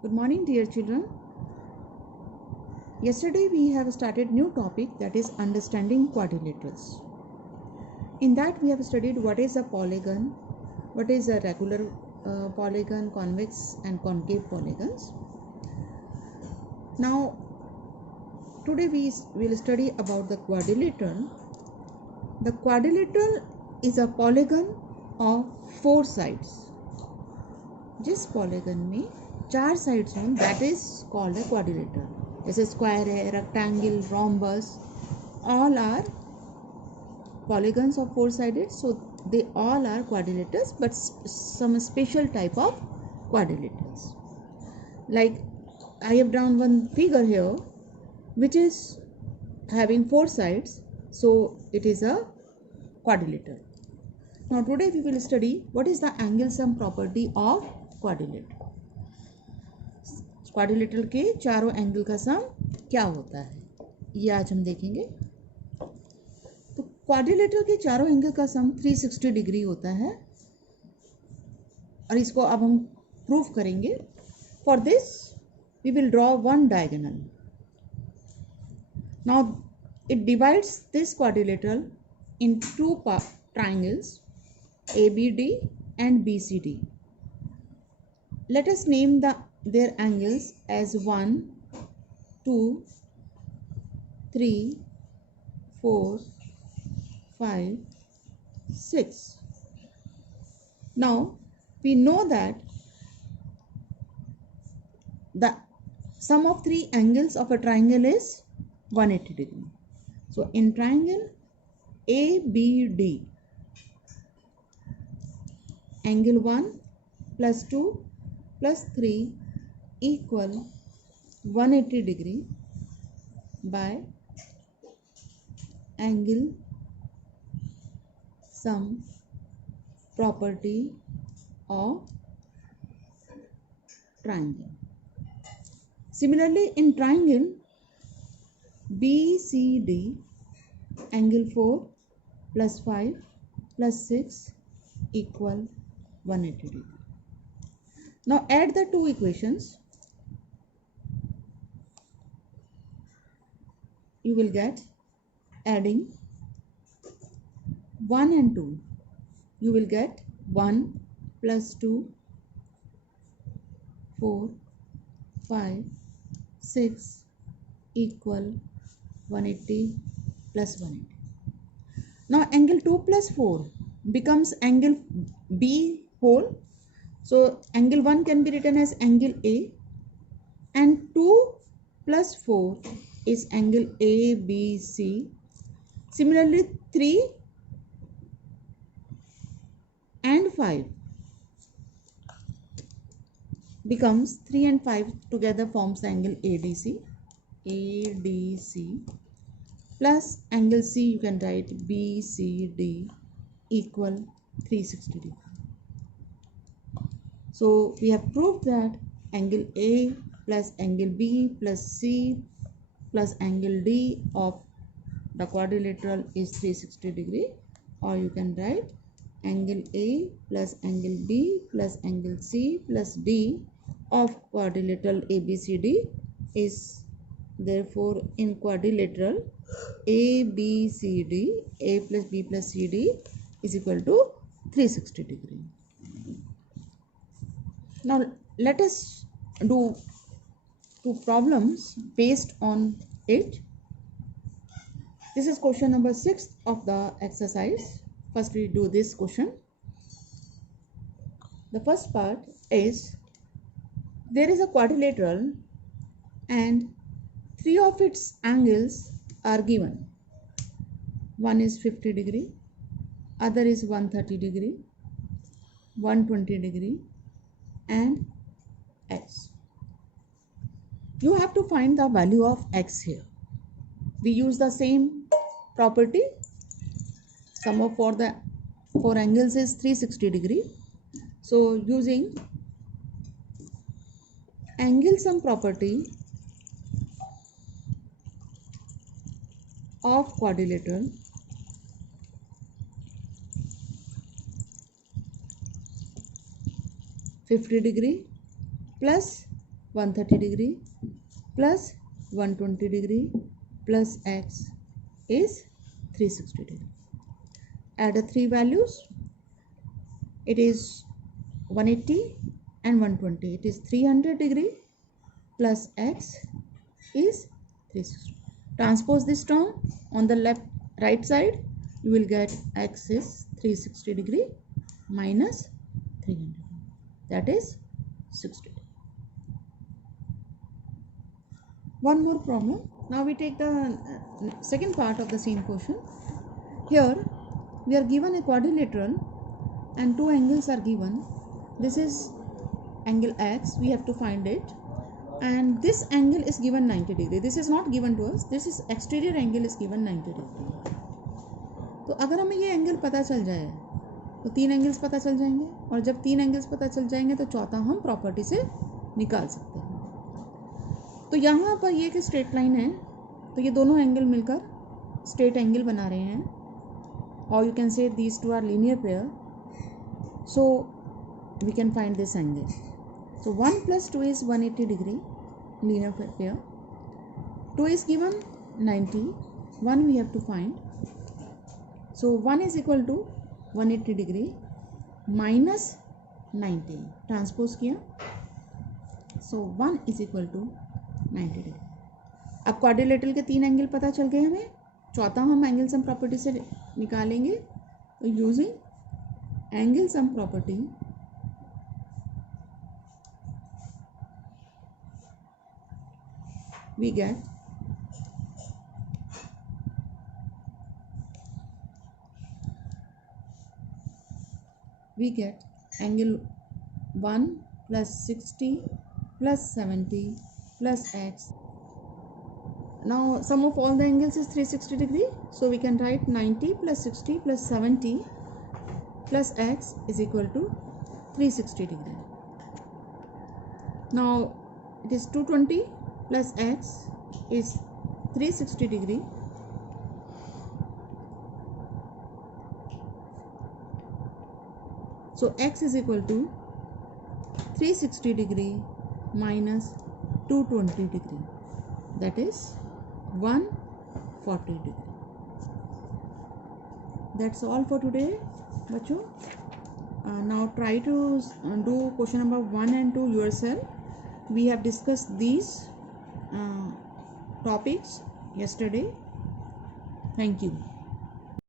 Good morning, dear children. Yesterday we have started new topic, that is understanding quadrilaterals. In that we have studied what is a polygon, what is a regular polygon, convex and concave polygons. Now today we will study about the quadrilateral. The quadrilateral is a polygon of 4 sides. जिस polygon में 4 sides हों, that is called a quadrilateral. जैसे square है, rectangle, rhombus, all are polygons of 4 sided, so they all are quadrilaterals, but some special type of quadrilaterals. Like I have drawn one figure here which is having 4 sides, so it is a quadrilateral. Now today we will study what is the angle sum property of quadrilateral. Quadrilateral के चारों angle का सम क्या होता है, ये आज हम देखेंगे. तो क्वाड्रिलेटरल के चारों एंगल का सम 360 डिग्री होता है और इसको अब हम प्रूफ करेंगे. For this we will draw one diagonal. Now it divides this quadrilateral into triangles ABD and BCD. Let us name their angles as 1, 2, 3, 4, 5, 6. Now we know that the sum of 3 angles of a triangle is 180 degree. So in triangle ABD, angle 1 plus 2 plus 3 equal 180 degree by angle sum property of triangle. Similarly in triangle BCD, angle 4 plus 5 plus 6 equal 180 degree. Now add the two equations. You will get, adding 1 and 2, you will get 1 plus 2, 4, 5, 6 equal 180 plus 180. Now angle 2 plus 4 becomes angle B whole. So angle 1 can be written as angle A and 2 plus 4 is angle ABC. Similarly 3 and 5 becomes 3 and 5 together forms the angle ADC. ADC plus angle C, you can write BCD equal 360 degree. So we have proved that angle A plus angle B plus C plus angle D of the quadrilateral is 360 degree, or you can write angle A plus angle B plus angle C plus D of quadrilateral ABCD is therefore in quadrilateral ABCD, A plus B plus CD is equal to 360 degree. Now let us do two problems based on it. This is question number 6 of the exercise. First we do this question. The first part is, there is a quadrilateral and 3 of its angles are given. One is 50 degree, other is 130 degree, 120 degree and x. You have to find the value of x here. We use the same property. Sum of for the 4 angles is 360 degree. So using angle sum property of quadrilateral, 50 degree plus 130 degree plus 120 degree plus x is 360 degree. Add the three values. It is 180 and 120. It is 300 degree plus x is 360. Transpose this term on the right side. You will get x is 360 degree minus 300. That is 60. One more problem. Now we take the second part of the same question. Here we are given a quadrilateral and two angles are given. This is angle x, we have to find it, and this angle is given 90 degree. This is not given to us. This is exterior angle is given 90 degree. तो अगर हमें ये angle पता चल जाए तो तीन angles पता चल जाएंगे, और जब तीन एंगल्स पता चल जाएंगे तो चौथा हम प्रॉपर्टी से निकाल सकते हैं। तो यहाँ पर ये एक स्ट्रेट लाइन है, तो ये दोनों एंगल मिलकर स्ट्रेट एंगल बना रहे हैं, और you can say these two are linear pair, so we can find this angle. So 1 plus 2 is 180 degree, linear pair. 2 is given 90, 1 we have to find. So 1 is equal to 180 degree minus 90. Transpose किया. So 1 is equal to 90 degree. अब quadrilateral के तीन angle पता चल गए हमें, चौथा हम एंगल सम प्रॉपर्टी से निकालेंगे. तो using angle sum property we get angle 1 plus 60 plus 70 plus x. Now sum of all the angles is 360 degree, so we can write 90 plus 60 plus 70 plus x is equal to 360 degree. Now it is 220 plus x is 360 degree. So x is equal to 360 degree minus 220 degree, that is 140 degree. That's all for today, बच्चों. Now try to do question number 1 and 2 yourself. We have discussed these topics yesterday. Thank you.